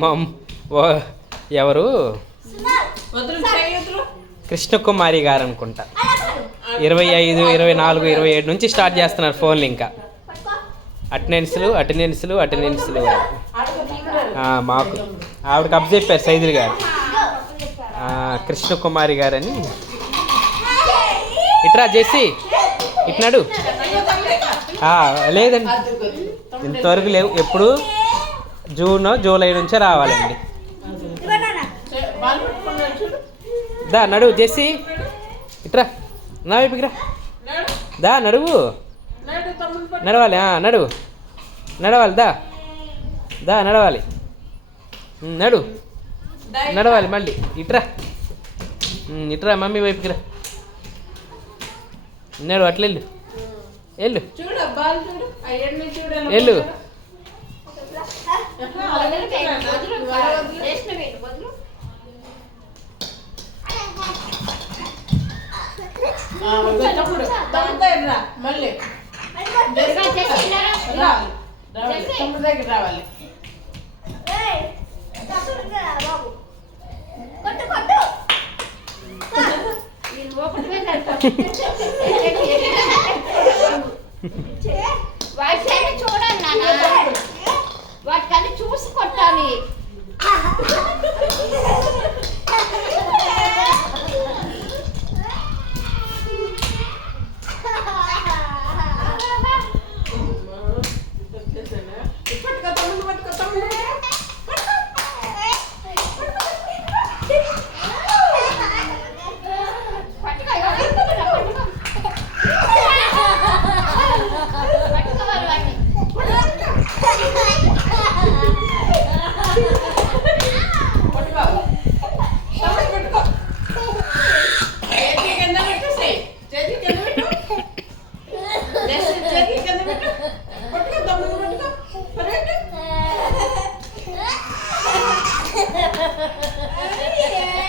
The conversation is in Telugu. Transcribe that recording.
మా ఎవరు కృష్ణకుమారి గారు అనుకుంటా 25, 24, 27 నుంచి స్టార్ట్ చేస్తున్నారు ఫోన్లు. ఇంకా అటెండెన్స్లు మాకు ఆవిడకి అప్ చెప్పారు సైదులు గారు. కృష్ణకుమారి గారని. ఇట్రా చేసి ఇట్నాడు. లేదండి ఇంతవరకు లేవు. ఎప్పుడు జూన్, జూలై నుంచే రావాలండి. దా నడువు చేసి ఇట్రా నా వైపుకి రా. దా నడువు నడవాలి. నడవాలి దా నడవాలి. నడవాలి మళ్ళీ. ఇట్రా మమ్మీ వైపుకి రా. అట్లా వెళ్ళు రావాలి. చూడండి